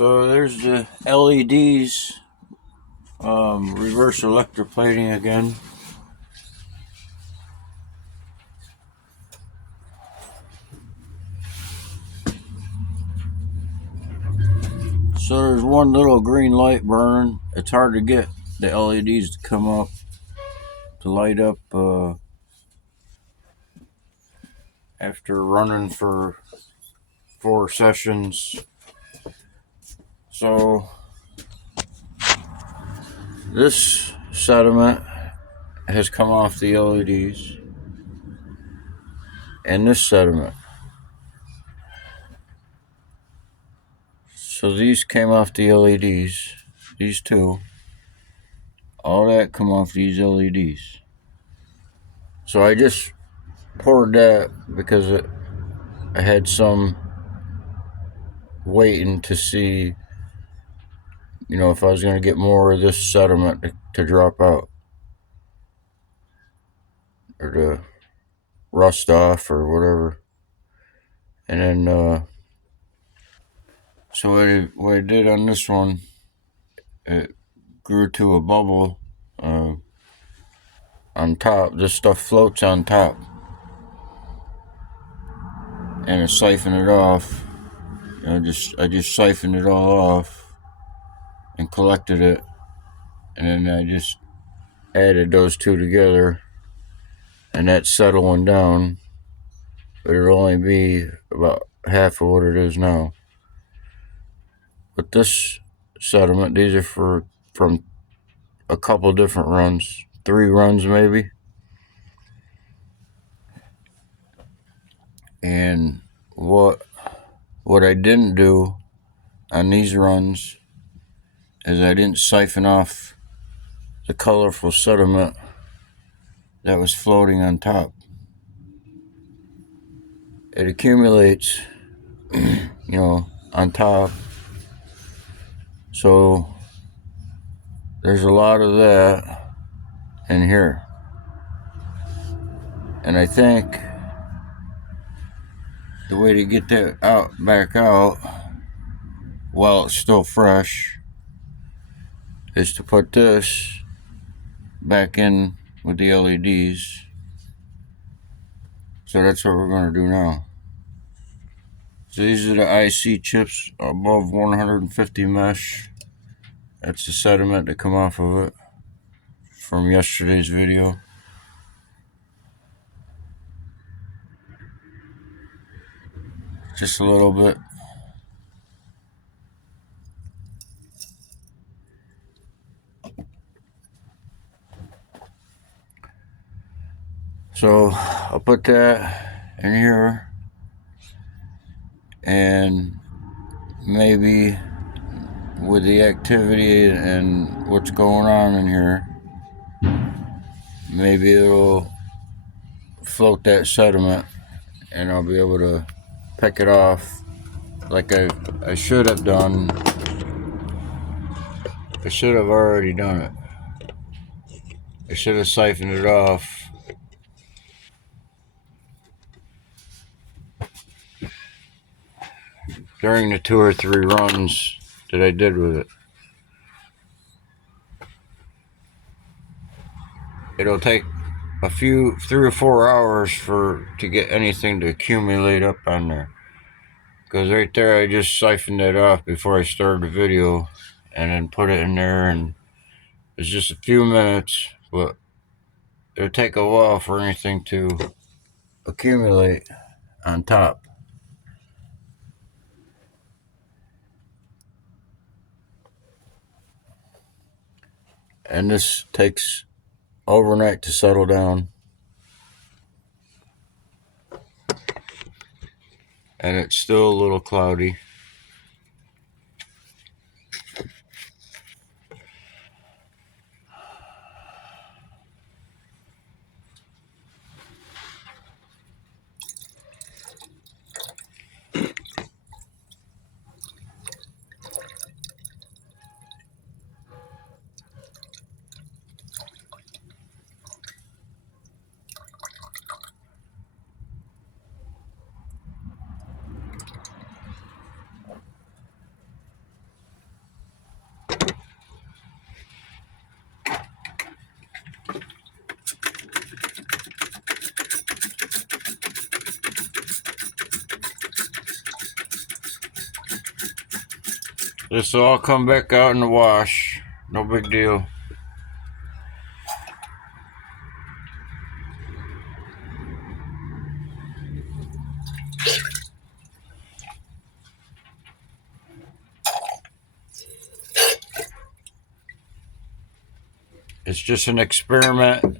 So there's the LEDs, reverse electroplating again. So there's one little green light burning. It's hard to get the LEDs to come up to light up after running for 4 sessions. So this sediment has come off the LEDs, and this sediment. So these came off the LEDs, these two. All that come off these LEDs. So I just poured that because I had some waiting to see, if I was going to get more of this sediment to drop out or to rust off or whatever. And then, so what I did on this one, it grew to a bubble on top. This stuff floats on top, and I siphoned it off. I just siphoned it all off and collected it, and then I just added those two together, and that's settling down. But it'll only be about half of what it is now. But this sediment, these are from a couple different runs, 3 runs maybe. And what I didn't do on these runs is I didn't siphon off the colorful sediment that was floating on top. It accumulates, on top. So there's a lot of that in here. And I think the way to get that back out while it's still fresh is to put this back in with the LEDs. So that's what we're going to do now. So these are the IC chips above 150 mesh. That's the sediment that come off of it from yesterday's video. Just a little bit. So I'll put that in here, and maybe with the activity and what's going on in here, maybe it'll float that sediment and I'll be able to pick it off like I should have done. I should have already done it. I should have siphoned it off during the 2 or 3 runs that I did with it. It'll take a few 3 or 4 hours to get anything to accumulate up on there. Because right there, I just siphoned it off before I started the video and then put it in there, and it's just a few minutes, but it'll take a while for anything to accumulate on top. And this takes overnight to settle down. And it's still a little cloudy. This will all come back out in the wash. No big deal. It's just an experiment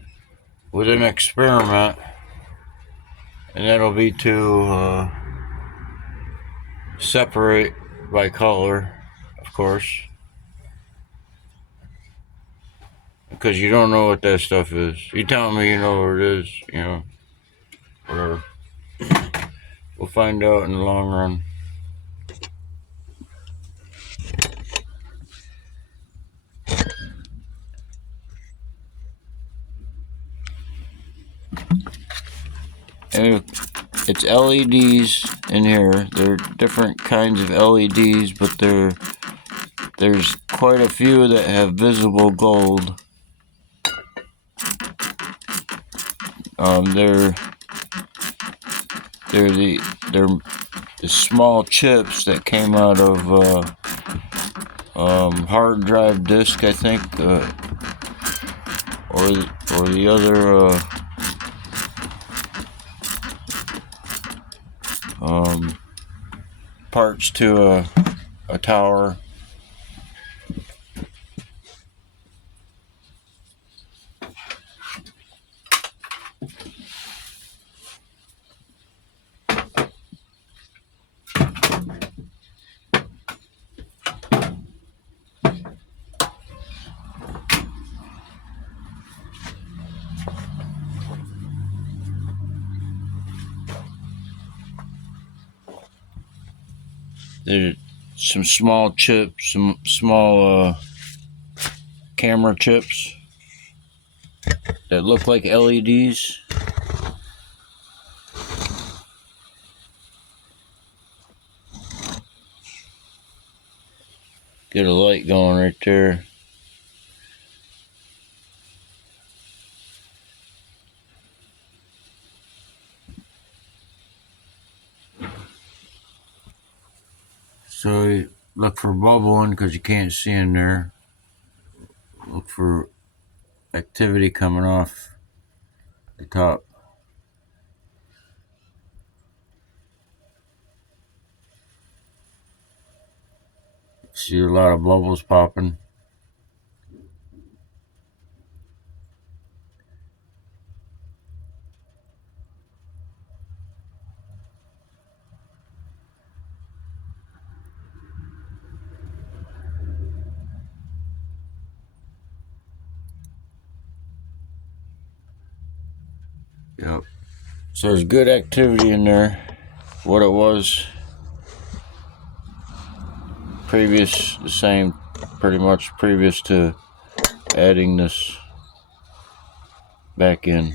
with an experiment, and that'll be to separate by color, of course, because you don't know what that stuff is. You tell me you know what it is, whatever. We'll find out in the long run. And it's LEDs in here. They're different kinds of LEDs, but there's quite a few that have visible gold. They're the small chips that came out of hard drive disk, I think, or the other parts to a tower. There's some small chips, some small camera chips that look like LEDs. Get a light going right there. So you look for bubbling because you can't see in there. Look for activity coming off the top. See a lot of bubbles popping. Yep. So there's good activity in there. What it was previous, the same, pretty much previous to adding this back in.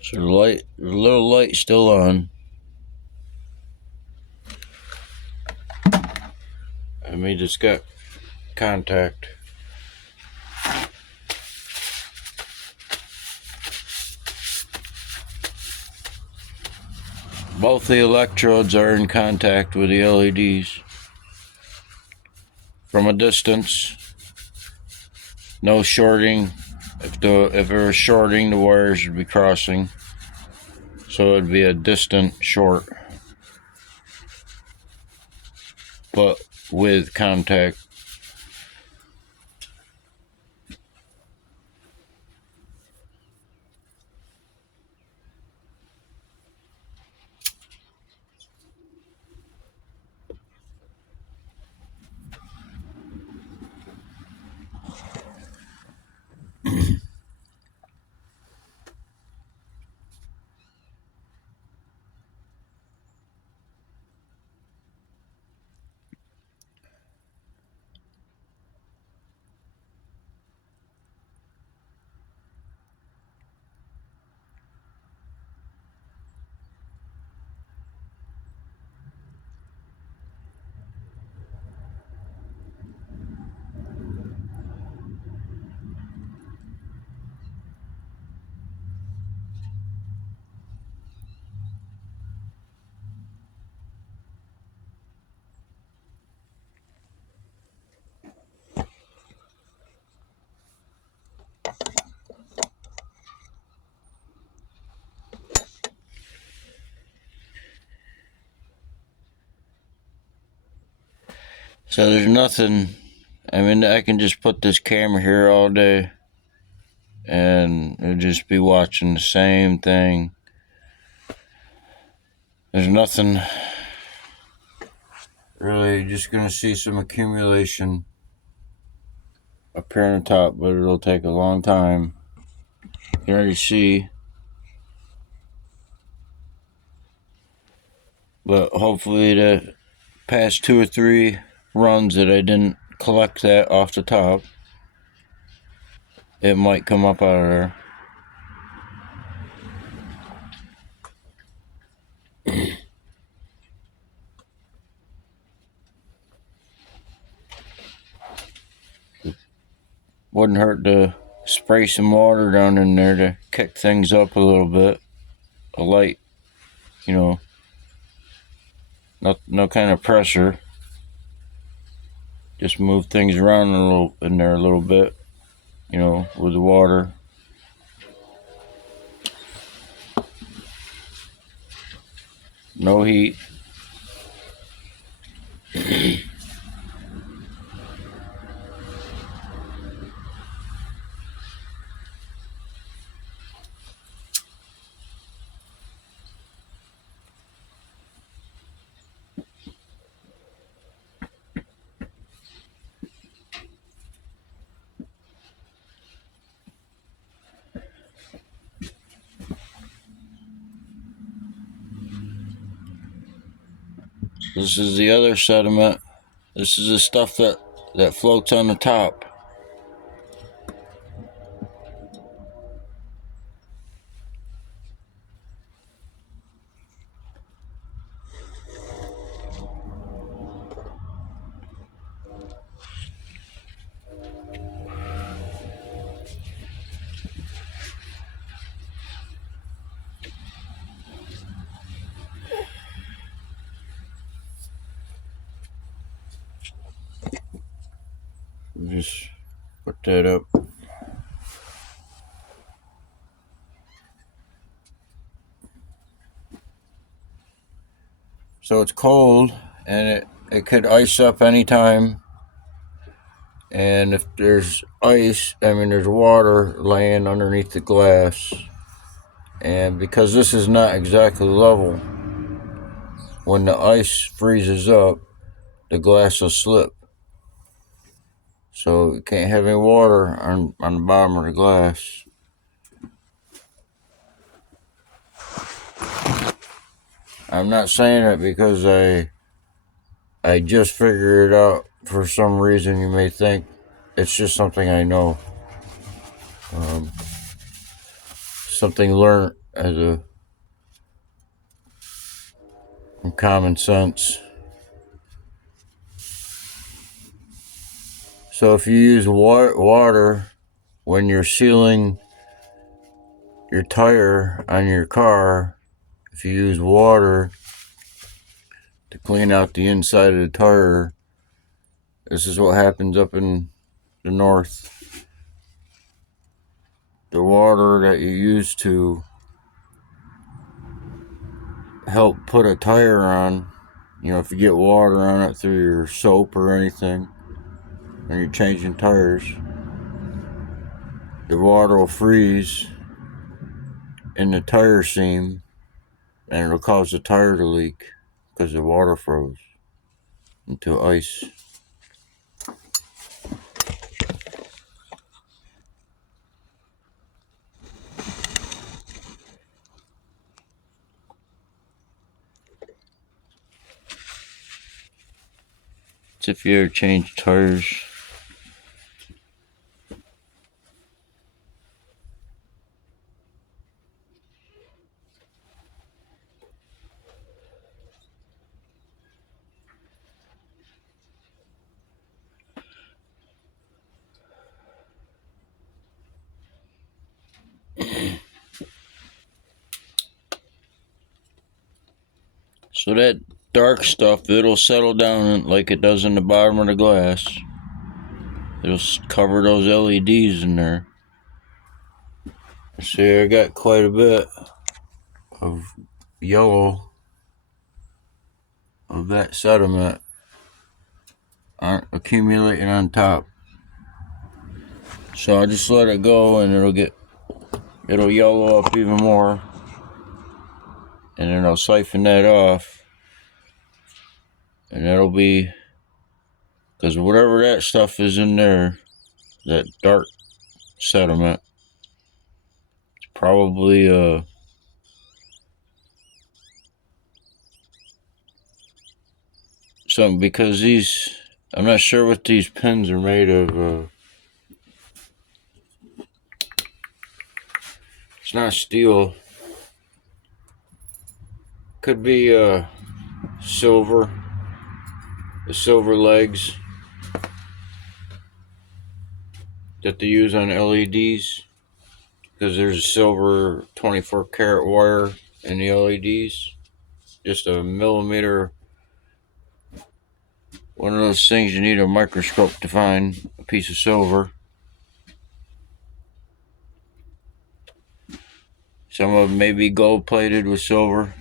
So the little light still on. I mean, it's got contact. Both the electrodes are in contact with the LEDs from a distance. No shorting. If it was shorting, the wires would be crossing. So it'd be a distant short, but with contact. So there's nothing. I mean, I can just put this camera here all day and it'll just be watching the same thing. There's nothing really, just gonna see some accumulation up here on the top, but it'll take a long time. You can already see. But hopefully the past 2 or 3 runs that I didn't collect that off the top, it might come up out of there. Wouldn't hurt to spray some water down in there to kick things up a little bit. A light, no kind of pressure. Just move things around in there a little bit, with the water. No heat. This is the other sediment. This is the stuff that floats on the top. Just put that up. So it's cold and it could ice up anytime. And if there's ice, there's water laying underneath the glass. And because this is not exactly level, when the ice freezes up, the glass will slip. So you can't have any water on the bottom of the glass. I'm not saying it because I just figured it out. For some reason, you may think it's just something I know. Something learned as common sense. So if you use water when you're sealing your tire on your car, if you use water to clean out the inside of the tire, this is what happens up in the north. The water that you use to help put a tire on, if you get water on it through your soap or anything, when you're changing tires, the water will freeze in the tire seam and it'll cause the tire to leak because the water froze into ice. It's if you ever change tires. So that dark stuff, it'll settle down like it does in the bottom of the glass. It'll cover those LEDs in there. See, I got quite a bit of yellow of that sediment. aren't accumulating on top. So I just let it go, and it'll yellow up even more, and then I'll siphon that off, and that'll be, because whatever that stuff is in there, that dark sediment, it's probably something, because I'm not sure what these pins are made of. It's not steel. Could be silver. The silver legs that they use on LEDs, because there's a silver 24 karat wire in the LEDs. Just a millimeter. One of those things you need a microscope to find a piece of silver. Some of them may be gold plated with silver.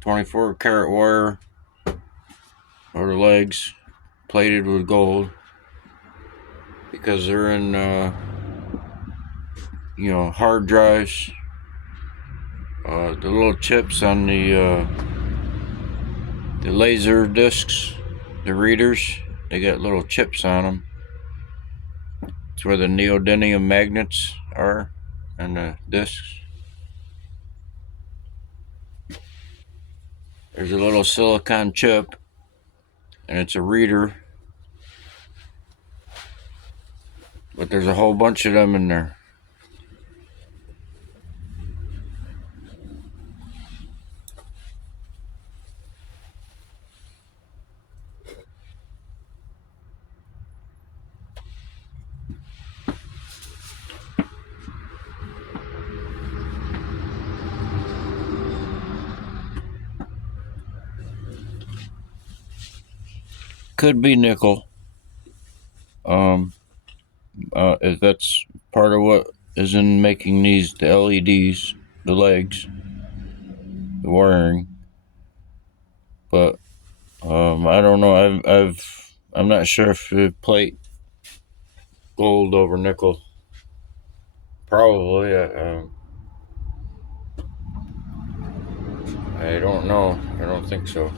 24 karat wire, or the legs plated with gold, because they're in hard drives. The little chips on the laser discs, the readers, they got little chips on them. It's where the neodymium magnets are on the discs. There's a little silicon chip, and it's a reader, but there's a whole bunch of them in there. Could be nickel. If that's part of what is in making the LEDs, the legs, the wiring. But I don't know. I'm not sure if it plate gold over nickel. Probably. I don't know. I don't think so.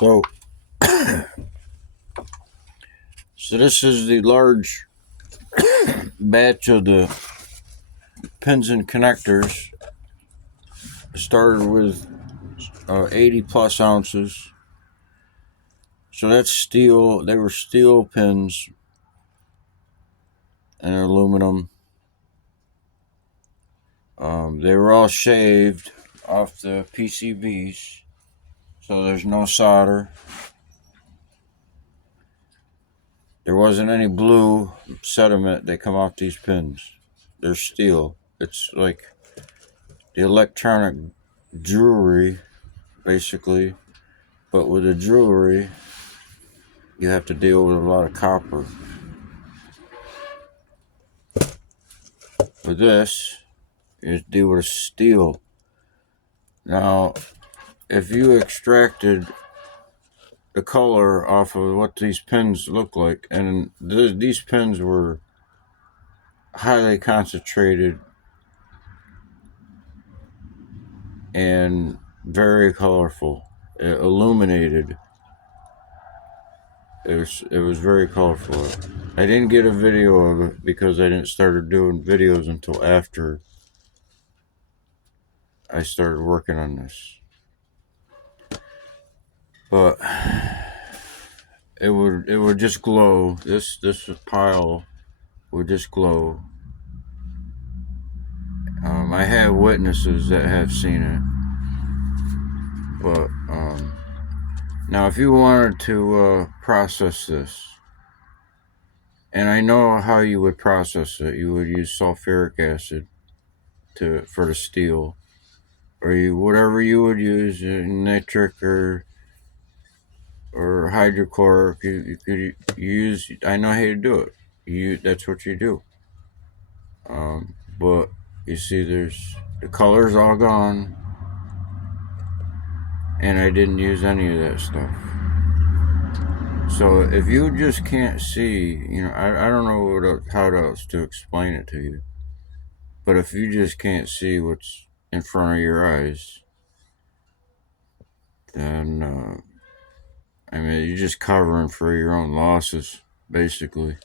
So, this is the large batch of the pins and connectors. I started with 80 plus ounces. So that's steel. They were steel pins and aluminum. They were all shaved off the PCBs, so there's no solder. There wasn't any blue sediment that come off these pins. They're steel. It's like the electronic jewelry, basically. But with the jewelry, you have to deal with a lot of copper. With this, you deal with steel. Now, if you extracted the color off of what these pins look like, and these pins were highly concentrated and very colorful, illuminated. It was very colorful. I didn't get a video of it because I didn't start doing videos until after I started working on this. But it would just glow. This pile would just glow. I have witnesses that have seen it. But now if you wanted to process this, and I know how you would process it, you would use sulfuric acid for the steel, or whatever you would use, nitric or hydrochloric. You could use. I know how to do it. That's what you do. But you see, the color's all gone, and I didn't use any of that stuff. So if you just can't see, I don't know how else to explain it to you. But if you just can't see what's in front of your eyes, then you're just covering for your own losses, basically.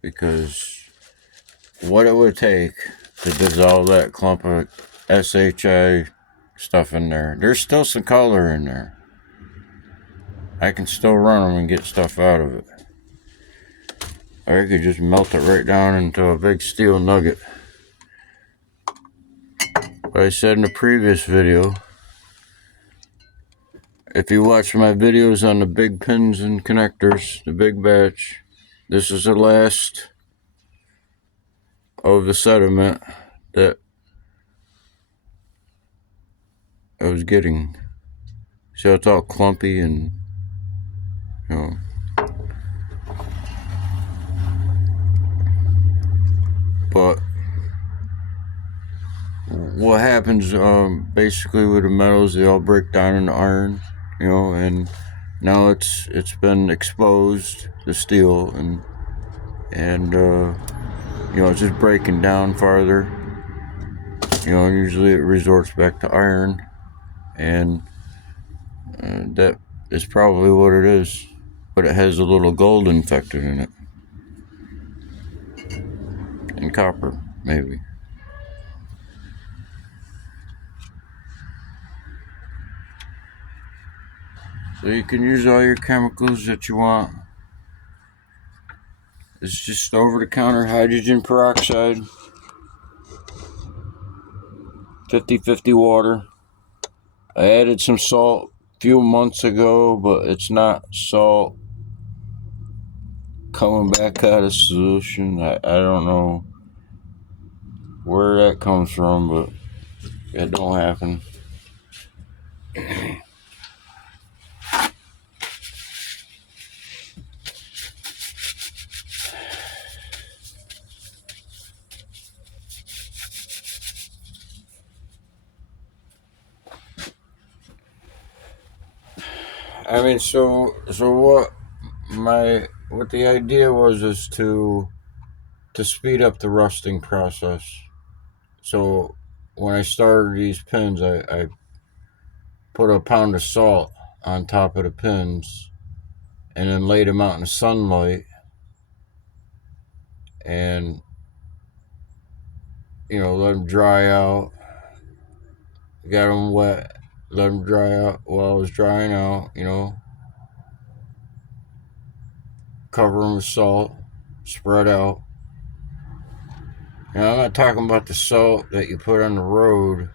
Because what it would take to dissolve that clump of SHI stuff in there, there's still some color in there. I can still run them and get stuff out of it. Or I could just melt it right down into a big steel nugget. But I said in the previous video, if you watch my videos on the big pins and connectors, the big batch, this is the last of the sediment that I was getting. See how it's all clumpy and, But what happens basically with the metals, they all break down into iron, and now it's been exposed, the steel, and it's just breaking down farther. Usually it resorts back to iron, and that is probably what it is. But it has a little gold infected in it, and copper, maybe. So you can use all your chemicals that you want. It's just over-the-counter hydrogen peroxide, 50-50 water. I added some salt a few months ago, but it's not salt coming back out of solution. I don't know where that comes from, but it don't happen. So what the idea was is to speed up the rusting process. So when I started these pins, I put a pound of salt on top of the pins and then laid them out in the sunlight and let them dry out. Got them wet, let them dry out while I was drying out, cover them with salt, spread out. Now, I'm not talking about the salt that you put on the road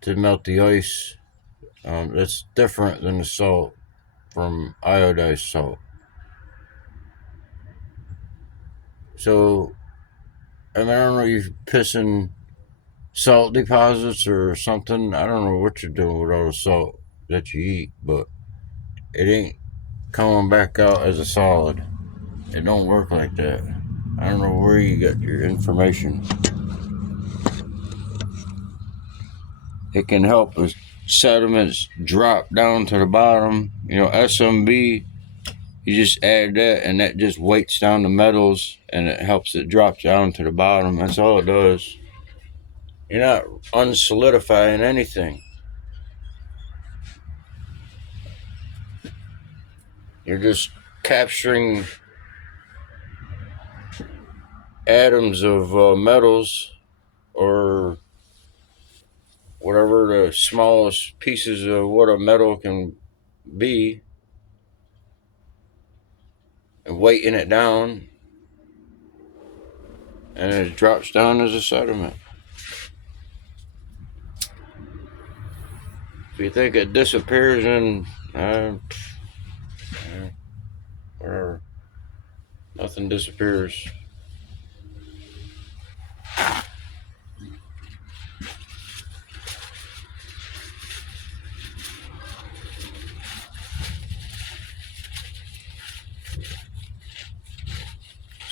to melt the ice. That's different than the salt from iodized salt. So I mean, I don't know, you're pissing salt deposits or something. I don't know what you're doing with all the salt that you eat, but it ain't coming back out as a solid. It don't work like that. I don't know where you got your information. It can help as sediments drop down to the bottom. SMB, you just add that and that just weights down the metals and it helps it drop down to the bottom. That's all it does. You're not unsolidifying anything. You're just capturing atoms of metals or whatever the smallest pieces of what a metal can be and weighting it down, and it drops down as a sediment. If you think it disappears in whatever, nothing disappears.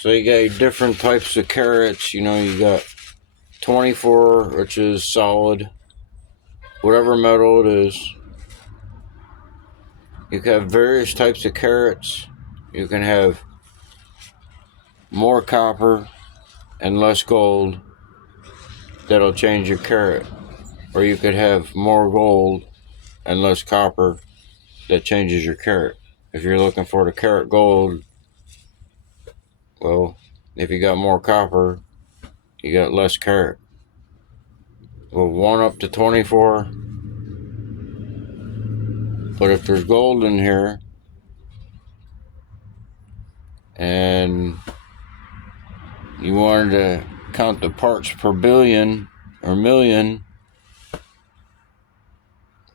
So you got different types of carats. You got 24, which is solid, whatever metal it is. You can have various types of carats. You can have more copper and less gold. That'll change your carat. Or you could have more gold and less copper. That changes your carat. If you're looking for the carat gold, well, if you got more copper, you got less carat. Well, 1 up to 24. But if there's gold in here and you wanted to count the parts per billion or million,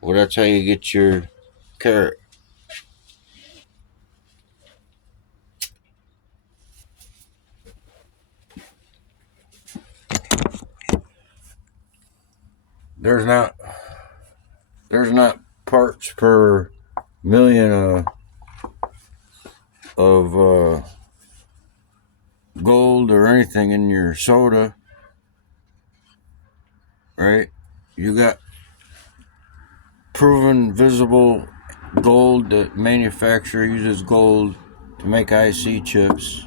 well, that's how you get your carat. There's not parts per million of gold or anything in your soda, right? You got proven visible gold. The manufacturer uses gold to make IC chips.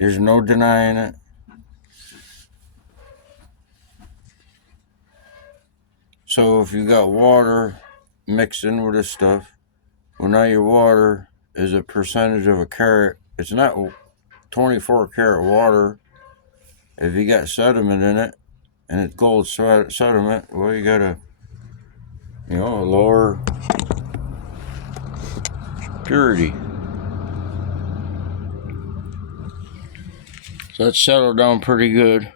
There's no denying it. So if you got water mixed in with this stuff, well, now your water is a percentage of a carat. It's not 24 karat water. If you got sediment in it and it's gold sediment, well, you got a lower purity. So that's settled down pretty good.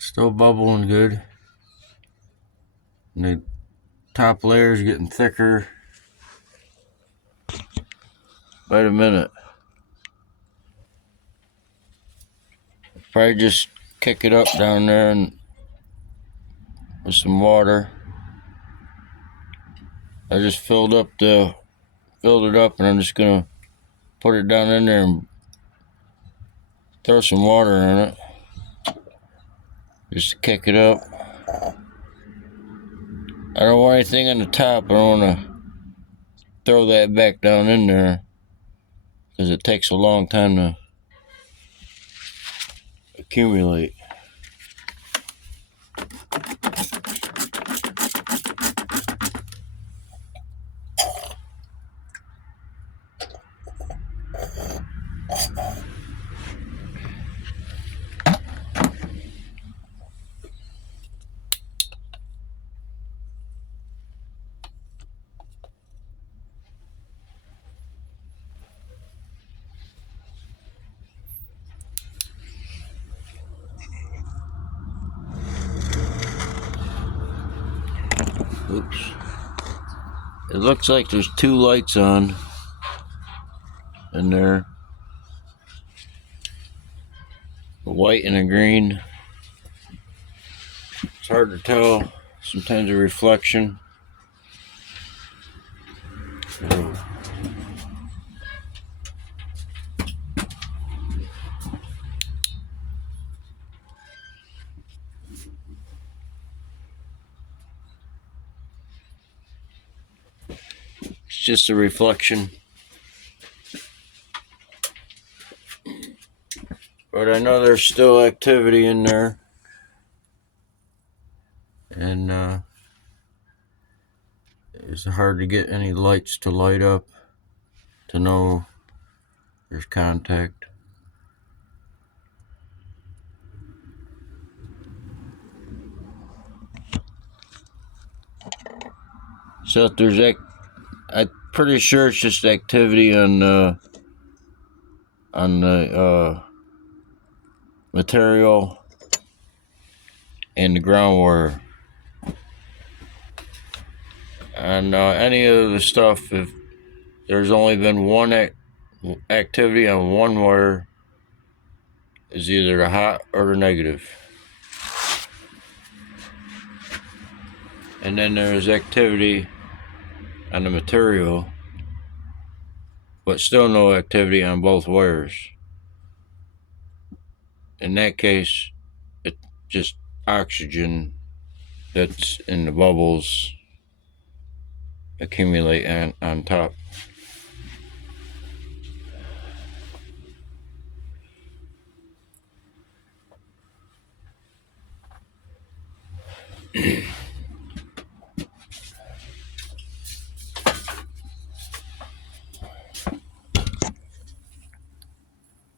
Still bubbling good. And the top layer is getting thicker by the minute. Probably just kick it up down there and with some water. I just filled it up, and I'm just gonna put it down in there and throw some water in it just to kick it up. I don't want anything on the top. I don't want to throw that back down in there because it takes a long time to accumulate. looks like there's two lights on in there. A white and a green. It's hard to tell. Sometimes a reflection. It's just a reflection. But I know there's still activity in there. And it's hard to get any lights to light up to know there's contact. So if there's I'm pretty sure it's just activity on the material and the ground wire. And any of the stuff, if there's only been one activity on one wire, is either the hot or the negative. And then there's activity on the material, but still no activity on both wires. In that case, it's just oxygen that's in the bubbles accumulate on top.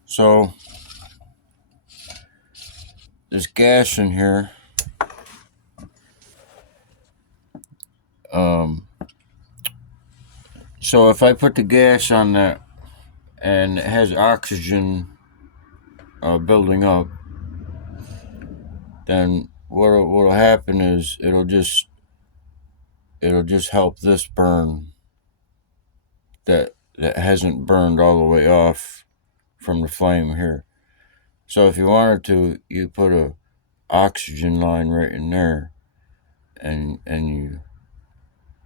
So there's gas in here. So if I put the gas on that and it has oxygen building up, then what'll happen is it'll just help this burn that hasn't burned all the way off from the flame here. So if you wanted to, you put a oxygen line right in there, and you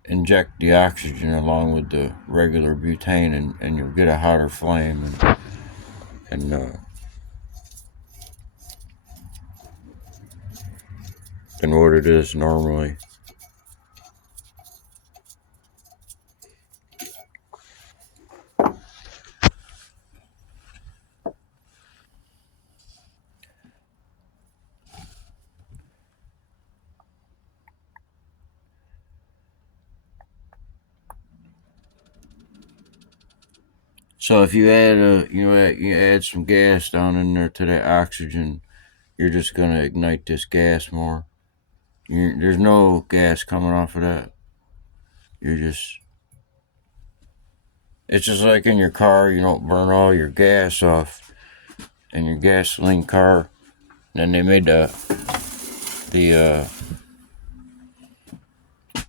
inject the oxygen along with the regular butane, and you'll get a hotter flame than what it is normally. So if you add some gas down in there to that oxygen, you're just gonna ignite this gas more. There's no gas coming off of that. It's just like in your car, you don't burn all your gas off in your gasoline car. And then they made the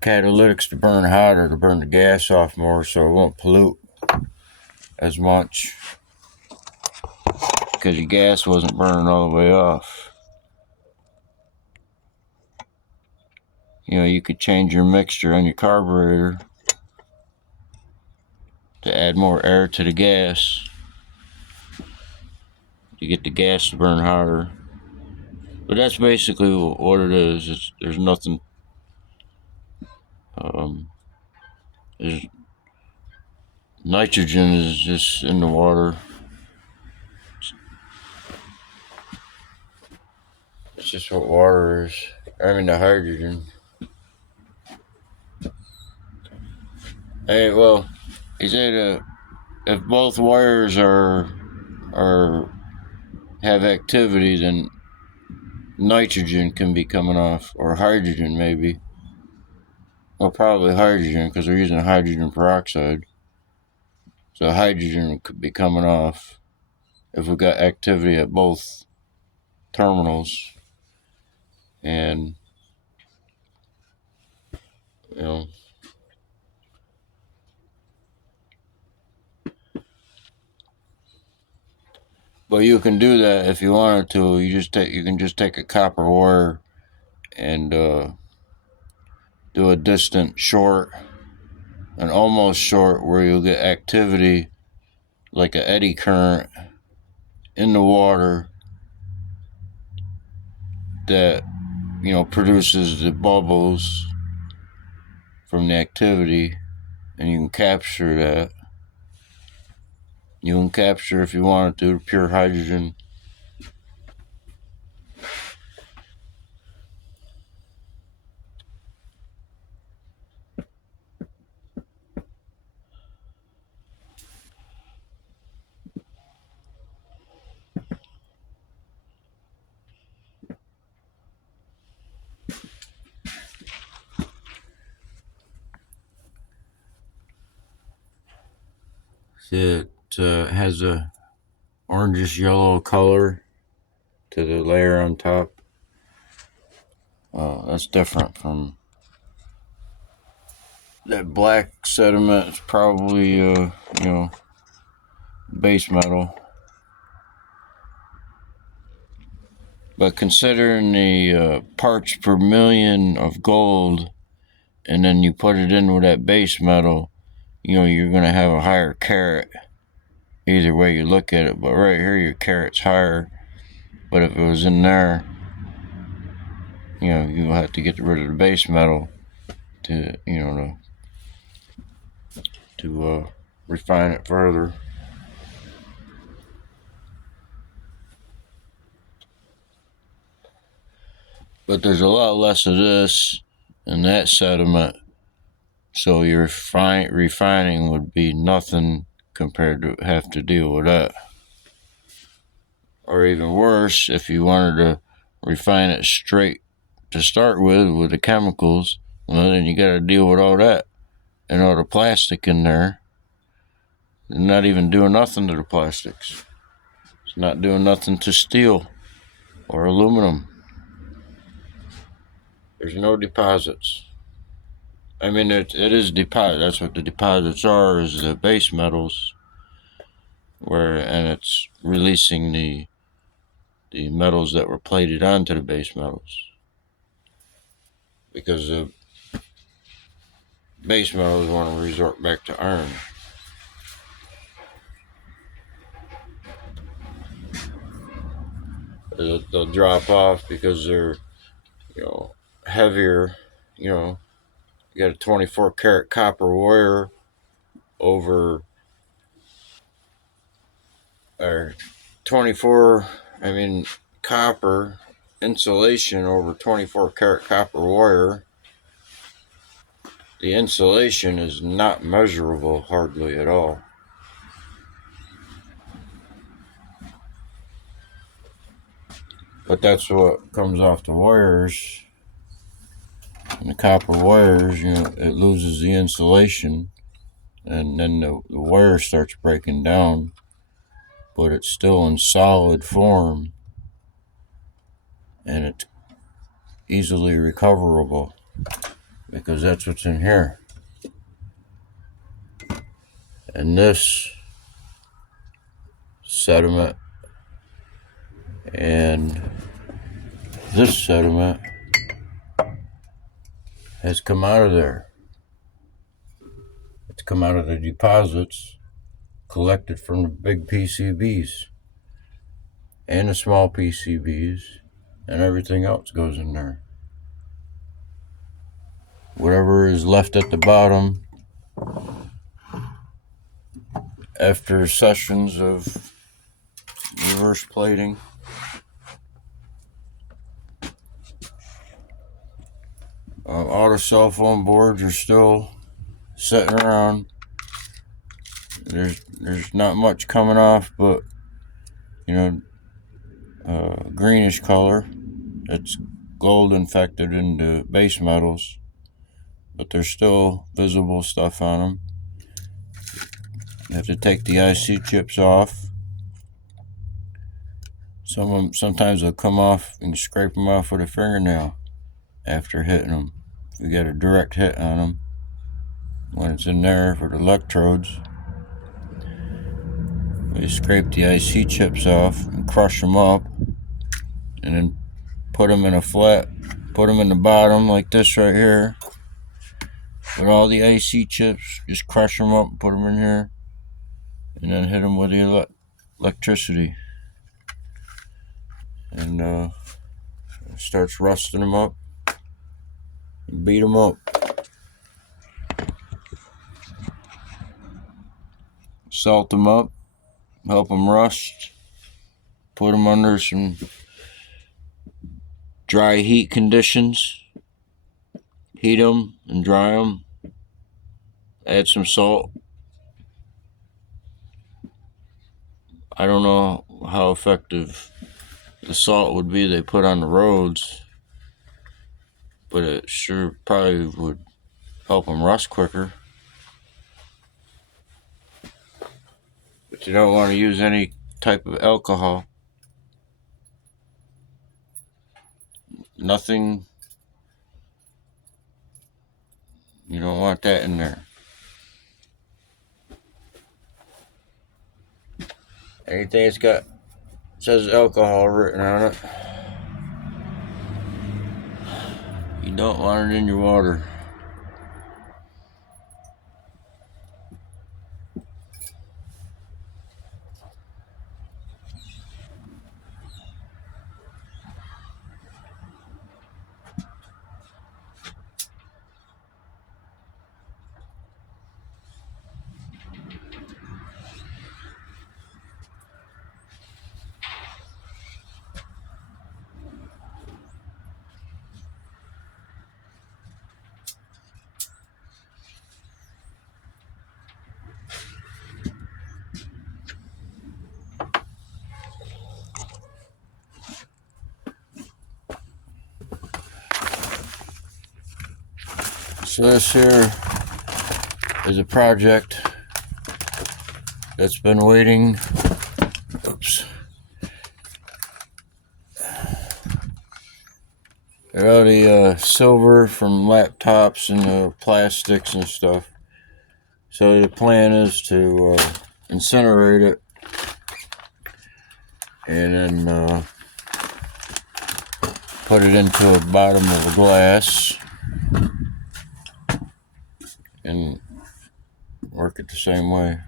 catalytics to burn hotter, to burn the gas off more, so it won't pollute as much, because your gas wasn't burning all the way off. You could change your mixture on your carburetor to add more air to the gas to get the gas to burn hotter. But that's basically what it is. There's nothing. There's nitrogen is just in the water. It's just what water is. I mean, the hydrogen. Hey, well, he said if both wires have activity, then nitrogen can be coming off, or hydrogen maybe. Well, probably hydrogen, because they're using hydrogen peroxide. So hydrogen could be coming off if we got activity at both terminals. And But you can do that if you wanted to. You can just take a copper wire and do a distant short, an almost short, where you'll get activity like an eddy current in the water that produces the bubbles from the activity, and you can capture that. You can capture, if you wanted to, pure hydrogen. It has a orangish yellow color to the layer on top. That's different from that black sediment. It's probably base metal. But considering the parts per million of gold, and then you put it in with that base metal, you're going to have a higher carat. Either way you look at it, but right here your carat's higher. But if it was in there, you'll have to get rid of the base metal to refine it further. But there's a lot less of this in that sediment, so your refining would be nothing compared to have to deal with that. Or even worse, if you wanted to refine it straight to start with the chemicals, well, then you got to deal with all that and all the plastic in there. They're not even doing nothing to the plastics. It's not doing nothing to steel or aluminum. There's no deposits. I mean, it is deposit. That's what the deposits are, is the base metals, and it's releasing the metals that were plated onto the base metals, because the base metals want to resort back to iron. They'll drop off because they're heavier. You got a 24 karat copper wire over, or 24, copper insulation over 24 karat copper wire. The insulation is not measurable hardly at all. But that's what comes off the wires. And the copper wires, it loses the insulation, and then the wire starts breaking down, but it's still in solid form, and it's easily recoverable, because that's what's in here. And this sediment and this sediment has come out of there. It's come out of the deposits collected from the big PCBs and the small PCBs, and everything else goes in there. Whatever is left at the bottom after sessions of reverse plating. All the cell phone boards are still sitting around. There's not much coming off, but greenish color. It's gold infected into base metals, but there's still visible stuff on them. You have to take the IC chips off. Sometimes they'll come off and scrape them off with a fingernail after hitting them. If you get a direct hit on them when it's in there for the electrodes. But You scrape the IC chips off and crush them up, and then put them in a flat, put them in the bottom like this right here with all the IC chips. Just crush them up and put them in here, and then hit them with the electricity, and it starts rusting them up. Beat them up. Salt them up, help them rust, put them under some dry heat conditions, heat them and dry them, add some salt. I don't know how effective the salt would be they put on the roads, but it sure probably would help them rust quicker. But you don't want to use any type of alcohol. Nothing. You don't want that in there. Anything that's says alcohol written on it, you don't want it in your water. So this here is a project that's been waiting. Oops. All the silver from laptops and the plastics and stuff. So the plan is to incinerate it and then put it into the bottom of a glass and work it the same way.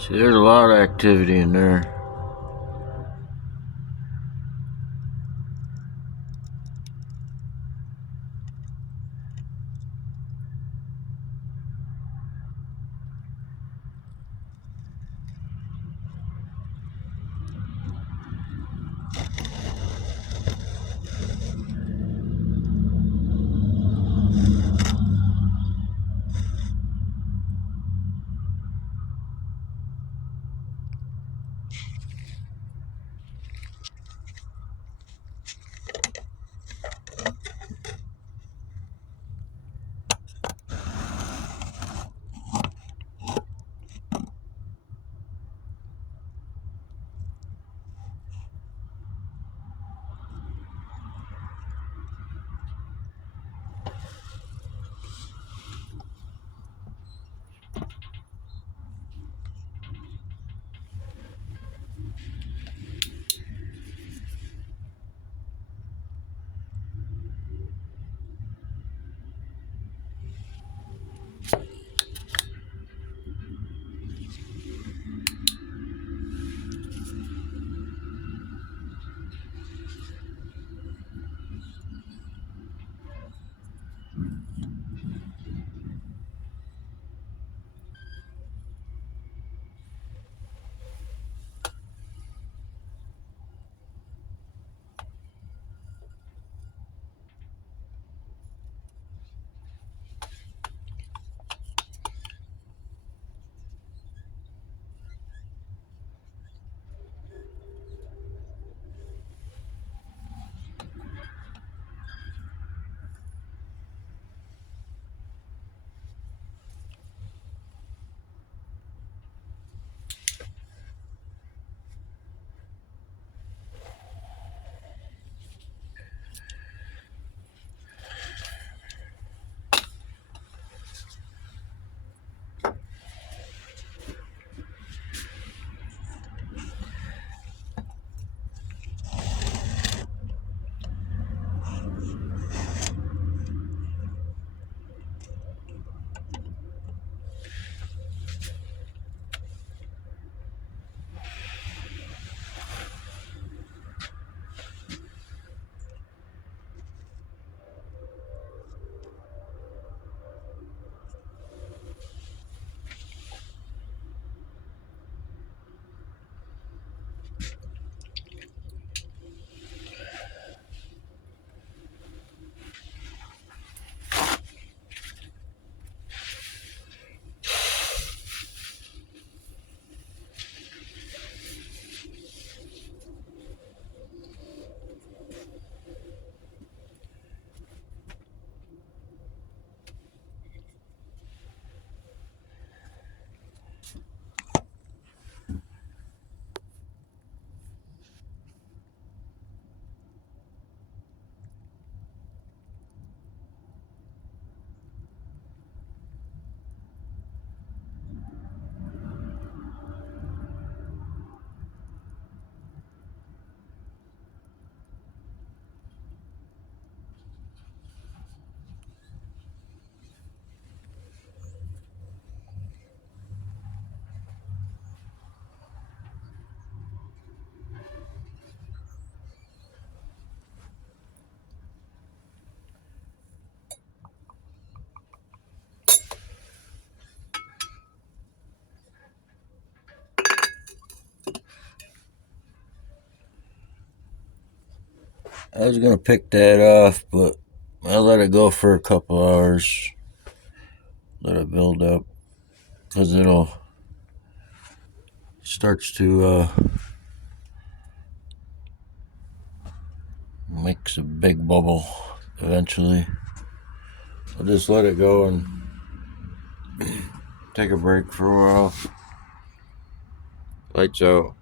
See, there's a lot of activity in there. I was gonna pick that off, but I let it go for a couple hours. Let it build up, because it'll starts to makes a big bubble eventually. I'll just let it go and take a break for a while. Lights out.